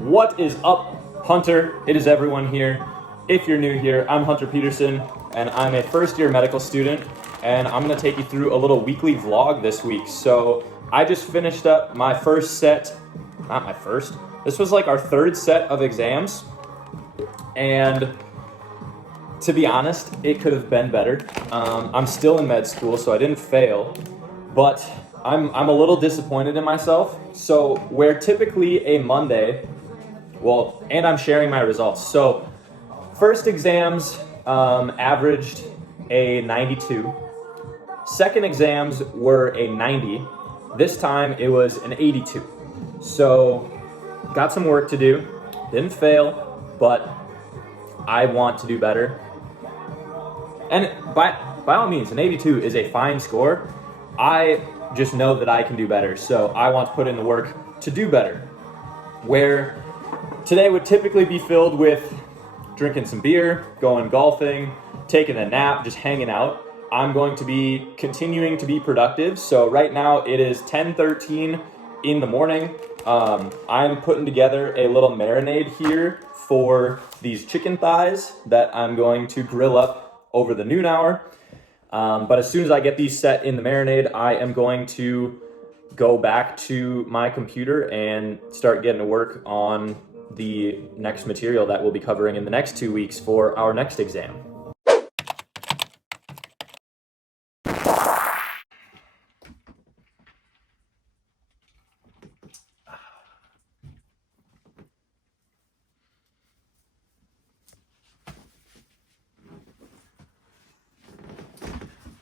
What is up, Hunter? It is everyone here. If you're new here, I'm Hunter Peterson, and I'm a first-year medical student, and I'm going to take you through a little weekly vlog this week. So I just finished up my first set, not my first, this was like our third set of exams, and to be honest, it could have been better. I'm still in med school, so I didn't fail, but I'm a little disappointed in myself. So where typically a Monday, and I'm sharing my results. So first exams averaged a 92. Second exams were a 90. This time it was an 82. So got some work to do. Didn't fail, but I want to do better. And by all means, an 82 is a fine score. I just know that I can do better, so I want to put in the work to do better. Where today would typically be filled with drinking some beer, going golfing, taking a nap, just hanging out, I'm going to be continuing to be productive. So right now it is 10:13 in the morning. I'm putting together a little marinade here for these chicken thighs that I'm going to grill up over the noon hour. But as soon as I get these set in the marinade, I am going to go back to my computer and start getting to work on the next material that we'll be covering in the next 2 weeks for our next exam.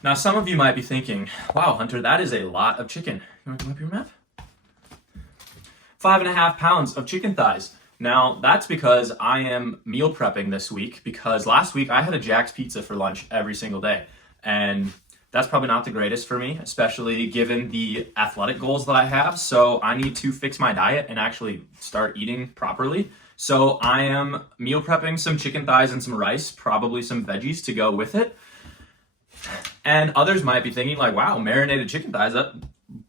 Now, some of you might be thinking, wow, Hunter, that is a lot of chicken. You want to come up your math? 5.5 pounds of chicken thighs. Now, that's because I am meal prepping this week, because last week I had a Jack's Pizza for lunch every single day. And that's probably not the greatest for me, especially given the athletic goals that I have. So I need to fix my diet and actually start eating properly. So I am meal prepping some chicken thighs and some rice, probably some veggies to go with it. And others might be thinking like, wow, marinated chicken thighs,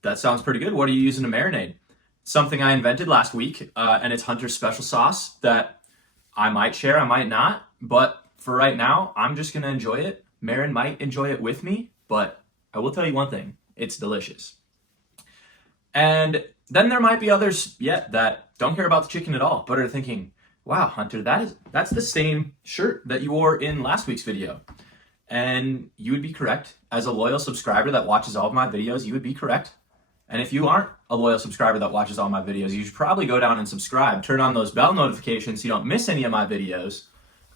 that sounds pretty good. What are you using to marinate? Something I invented last week, and it's Hunter's special sauce that I might share, I might not. But for right now, I'm just going to enjoy it. Marin might enjoy it with me, but I will tell you one thing, it's delicious. And then there might be others yet that don't care about the chicken at all, but are thinking, wow, Hunter, that's the same shirt that you wore in last week's video. And you would be correct. As a loyal subscriber that watches all of my videos, you would be correct. And if you aren't a loyal subscriber that watches all my videos, you should probably go down and subscribe. Turn on those bell notifications so you don't miss any of my videos.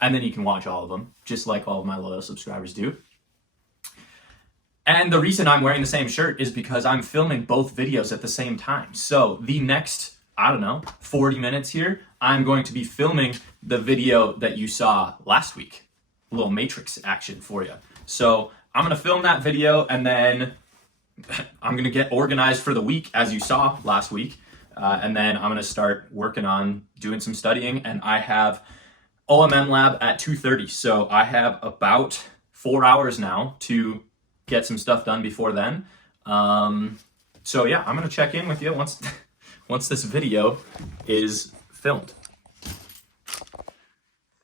And then you can watch all of them, just like all of my loyal subscribers do. And the reason I'm wearing the same shirt is because I'm filming both videos at the same time. So the next, 40 minutes here, I'm going to be filming the video that you saw last week. A little matrix action for you. So I'm going to film that video, and then I'm going to get organized for the week, as you saw last week. And then I'm going to start working on doing some studying. And I have OMM lab at 2:30. So I have about 4 hours now to get some stuff done before then. So yeah, I'm going to check in with you once this video is filmed.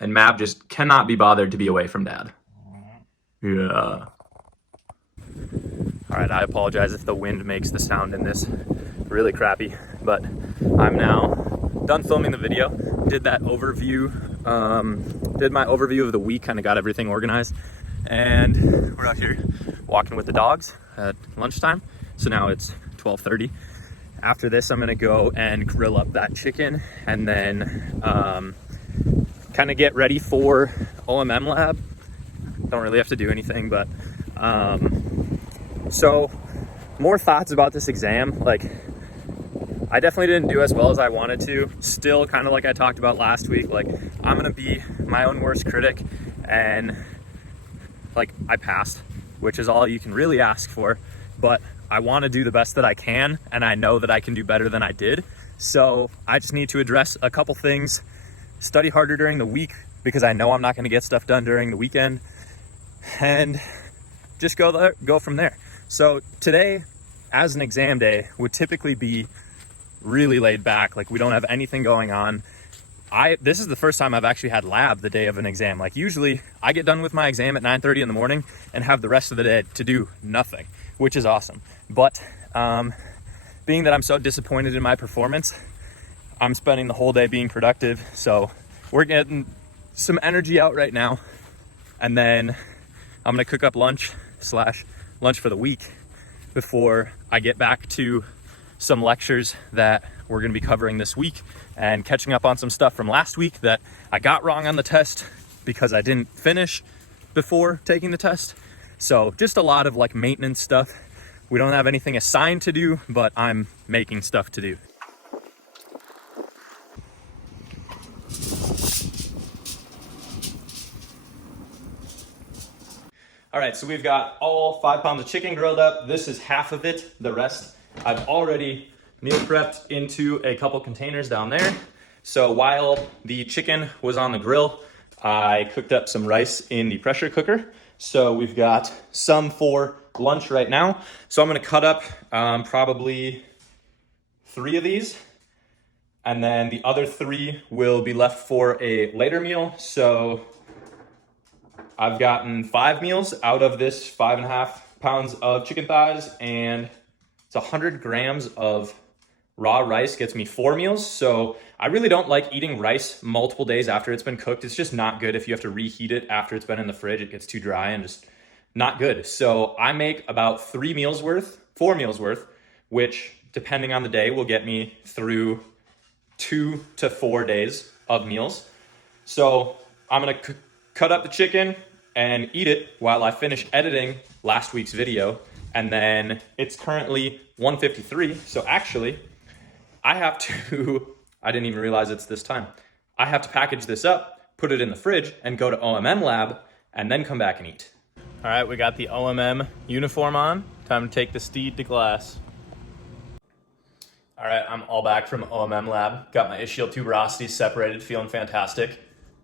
And Mab just cannot be bothered to be away from Dad. Yeah. All right, I apologize if the wind makes the sound in this really crappy, but I'm now done filming the video. Did that overview, did my overview of the week, kind of got everything organized. And we're out here walking with the dogs at lunchtime. So now it's 12:30. After this, I'm gonna go and grill up that chicken and then kind of get ready for OMM lab. Don't really have to do anything, but so more thoughts about this exam. Like, I definitely didn't do as well as I wanted to. Still, kind of like I talked about last week, like I'm gonna be my own worst critic, and like I passed, which is all you can really ask for. But I want to do the best that I can, and I know that I can do better than I did. So I just need to address a couple things. Study harder during the week because I know I'm not going to get stuff done during the weekend, and just go from there. So today, as an exam day, would typically be really laid back. Like, we don't have anything going on. This is the first time I've actually had lab the day of an exam. Like usually I get done with my exam at 9:30 in the morning and have the rest of the day to do nothing, which is awesome. But being that I'm so disappointed in my performance, I'm spending the whole day being productive. So we're getting some energy out right now, and then I'm gonna cook up lunch for the week before I get back to some lectures that we're gonna be covering this week and catching up on some stuff from last week that I got wrong on the test because I didn't finish before taking the test. So just a lot of like maintenance stuff. We don't have anything assigned to do, but I'm making stuff to do. All right, so we've got all 5 pounds of chicken grilled up. This is half of it. The rest I've already meal prepped into a couple containers down there. So while the chicken was on the grill, I cooked up some rice in the pressure cooker. So we've got some for lunch right now. So I'm gonna cut up probably 3 of these, and then the other 3 will be left for a later meal. So I've gotten 5 meals out of this 5.5 pounds of chicken thighs, and it's 100 grams of raw rice gets me 4 meals. So I really don't like eating rice multiple days after it's been cooked. It's just not good if you have to reheat it after it's been in the fridge. It gets too dry and just not good. So I make about 4 meals worth, which depending on the day will get me through 2 to 4 days of meals. So I'm gonna cut up the chicken and eat it while I finish editing last week's video. And then it's currently 1:53. So actually I have to, I didn't even realize it's this time. I have to package this up, put it in the fridge, and go to OMM lab, and then come back and eat. All right, we got the OMM uniform on. Time to take the steed to class. All right, I'm all back from OMM lab. Got my ischial tuberosities separated, feeling fantastic.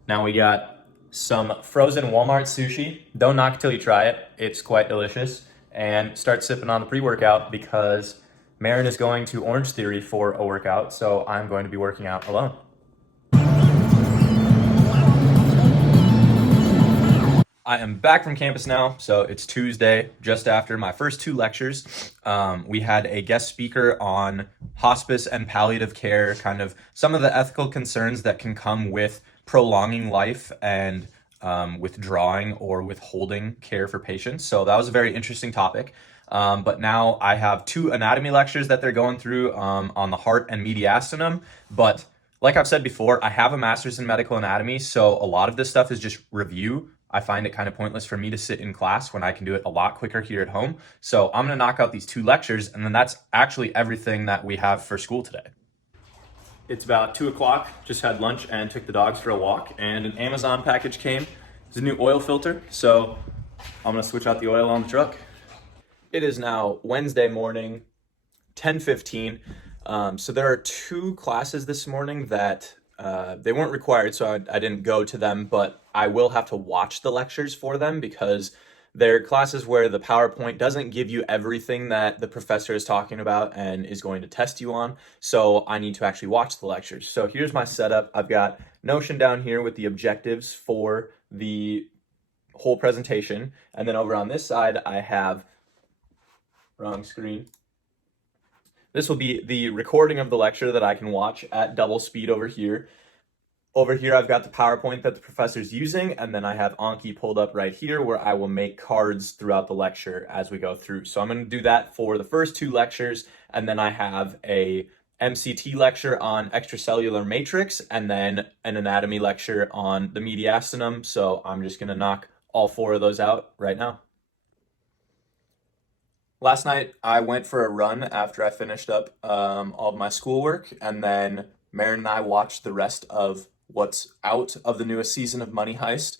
Now we got some frozen Walmart sushi. Don't knock it till you try it. It's quite delicious. And start sipping on the pre-workout because Marin is going to Orange Theory for a workout, so I'm going to be working out alone. I am back from campus now, so it's Tuesday, just after my first 2 lectures. We had a guest speaker on hospice and palliative care, kind of some of the ethical concerns that can come with prolonging life and withdrawing or withholding care for patients. So that was a very interesting topic. But now I have 2 anatomy lectures that they're going through on the heart and mediastinum. But like I've said before, I have a master's in medical anatomy, so a lot of this stuff is just review. I find it kind of pointless for me to sit in class when I can do it a lot quicker here at home. So I'm gonna knock out these 2 lectures, and then that's actually everything that we have for school today. It's about 2 o'clock, just had lunch and took the dogs for a walk, and an Amazon package came. It's a new oil filter, so I'm gonna switch out the oil on the truck. It is now Wednesday morning, 10:15. So there are 2 classes this morning that they weren't required, so I didn't go to them, but I will have to watch the lectures for them because they're classes where the PowerPoint doesn't give you everything that the professor is talking about and is going to test you on. So I need to actually watch the lectures. So here's my setup. I've got Notion down here with the objectives for the whole presentation. And then over on this side, I have, wrong screen. This will be the recording of the lecture that I can watch at double speed over here. Over here, I've got the PowerPoint that the professor's using, and then I have Anki pulled up right here where I will make cards throughout the lecture as we go through. So I'm going to do that for the first 2 lectures, and then I have a MCT lecture on extracellular matrix, and then an anatomy lecture on the mediastinum. So I'm just going to knock all 4 of those out right now. Last night, I went for a run after I finished up all of my schoolwork, and then Marin and I watched the rest of what's out of the newest season of Money Heist.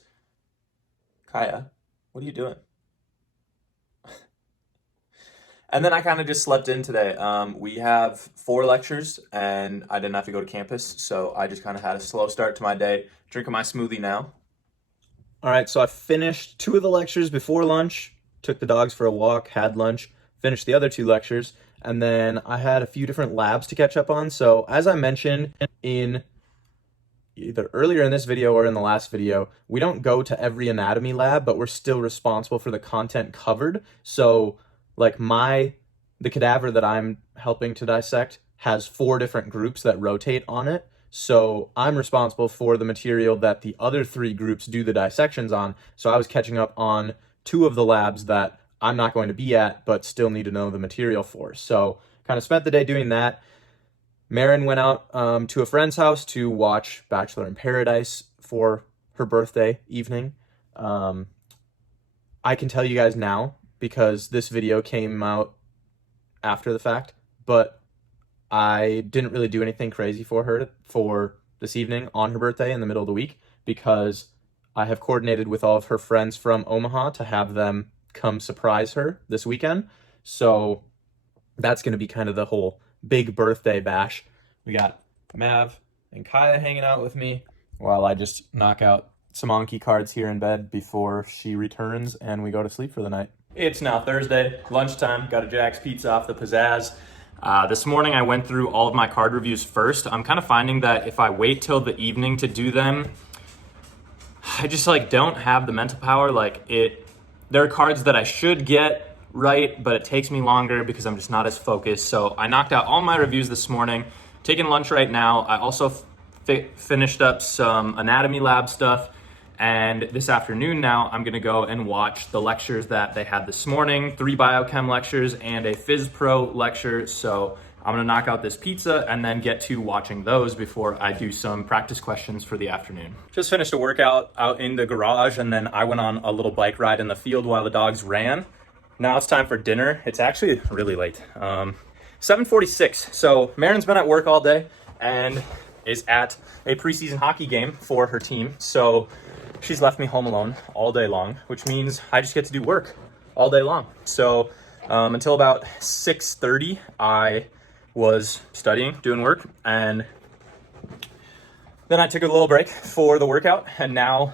Kaya, what are you doing? And then I kind of just slept in today. We have 4 lectures, and I didn't have to go to campus, so I just kind of had a slow start to my day. Drinking my smoothie now. All right, so I finished 2 of the lectures before lunch, took the dogs for a walk, had lunch, finished the other 2 lectures, and then I had a few different labs to catch up on. So as I mentioned in either earlier in this video or in the last video, we don't go to every anatomy lab, but we're still responsible for the content covered. So like the cadaver that I'm helping to dissect has 4 different groups that rotate on it. So I'm responsible for the material that the other 3 groups do the dissections on. So I was catching up on 2 of the labs that I'm not going to be at, but still need to know the material for. So kind of spent the day doing that. Marin went out to a friend's house to watch Bachelor in Paradise for her birthday evening. I can tell you guys now, because this video came out after the fact, but I didn't really do anything crazy for her for this evening on her birthday in the middle of the week, because I have coordinated with all of her friends from Omaha to have them come surprise her this weekend. So that's going to be kind of the whole big birthday bash. We got Mav and Kaya hanging out with me while I just knock out some Anki cards here in bed before she returns and we go to sleep for the night. It's now Thursday, lunchtime, got a Jack's Pizza off the Pizzazz. This morning I went through all of my card reviews first. I'm kind of finding that if I wait till the evening to do them, I just don't have the mental power. There are cards that I should get right, but it takes me longer because I'm just not as focused. So I knocked out all my reviews this morning, taking lunch right now. I also finished up some anatomy lab stuff. And this afternoon now, I'm gonna go and watch the lectures that they had this morning, 3 biochem lectures and a phys pro lecture. So I'm gonna knock out this pizza and then get to watching those before I do some practice questions for the afternoon. Just finished a workout out in the garage, and then I went on a little bike ride in the field while the dogs ran. Now it's time for dinner. It's actually really late, 7:46. So Marin's been at work all day and is at a preseason hockey game for her team. So she's left me home alone all day long, which means I just get to do work all day long. So until about 6:30, I was studying, doing work, and then I took a little break for the workout. And now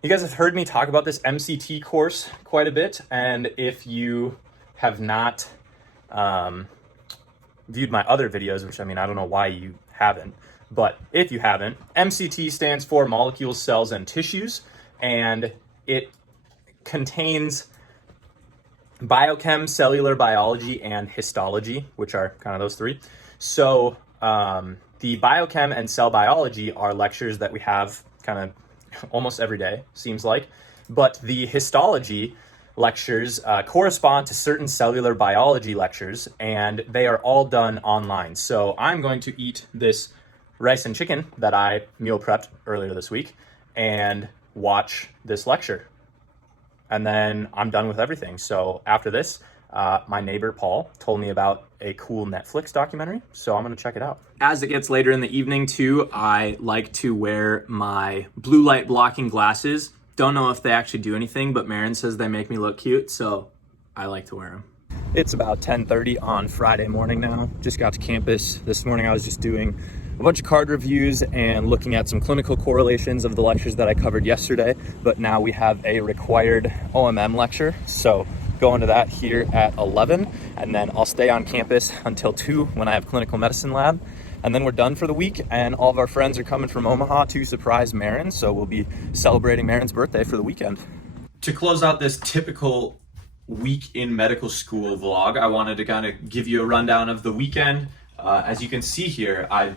you guys have heard me talk about this MCT course quite a bit. And if you have not viewed my other videos, which I don't know why you haven't, but if you haven't, MCT stands for molecules, cells, and tissues, and it contains biochem, cellular biology, and histology, which are kind of those 3. So the biochem and cell biology are lectures that we have kind of almost every day, seems like, but the histology lectures correspond to certain cellular biology lectures, and they are all done online. So I'm going to eat this rice and chicken that I meal prepped earlier this week and watch this lecture. And then I'm done with everything. So after this, my neighbor Paul told me about a cool Netflix documentary, so I'm gonna check it out. As it gets later in the evening too, I like to wear my blue light blocking glasses. Don't know if they actually do anything, but Marin says they make me look cute, so I like to wear them. It's about 10:30 on Friday morning now. Just got to campus. This morning I was just doing a bunch of card reviews and looking at some clinical correlations of the lectures that I covered yesterday, but now we have a required OMM lecture, so going to that here at 11, and then I'll stay on campus until 2 when I have clinical medicine lab, and then we're done for the week, and all of our friends are coming from Omaha to surprise Marin, so we'll be celebrating Marin's birthday for the weekend. To close out this typical week in medical school vlog, I wanted to kind of give you a rundown of the weekend. As you can see here, I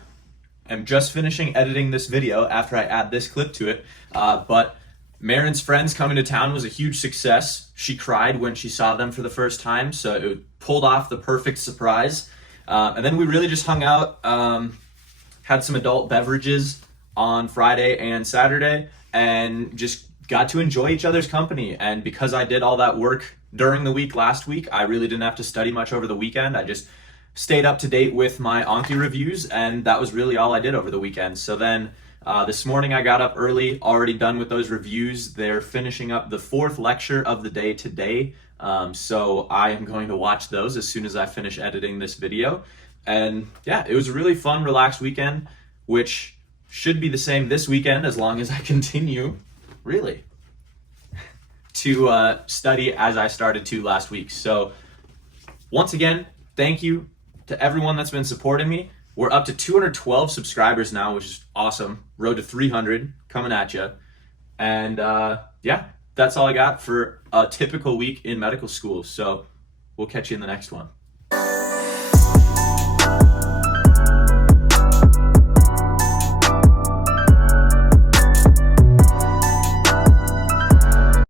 am just finishing editing this video after I add this clip to it, but Marin's friends coming to town was a huge success. She cried when she saw them for the first time, so it pulled off the perfect surprise. And then we really just hung out, had some adult beverages on Friday and Saturday, and just got to enjoy each other's company. And because I did all that work during the week last week, I really didn't have to study much over the weekend. I just stayed up to date with my Anki reviews, and that was really all I did over the weekend. So then this morning I got up early, already done with those reviews. They're finishing up the 4th lecture of the day today. So I am going to watch those as soon as I finish editing this video. And yeah, it was a really fun, relaxed weekend, which should be the same this weekend as long as I continue, really, to study as I started to last week. So once again, thank you to everyone that's been supporting me. We're up to 212 subscribers now, which is awesome. Road to 300 coming at you. And yeah, that's all I got for a typical week in medical school. So we'll catch you in the next one.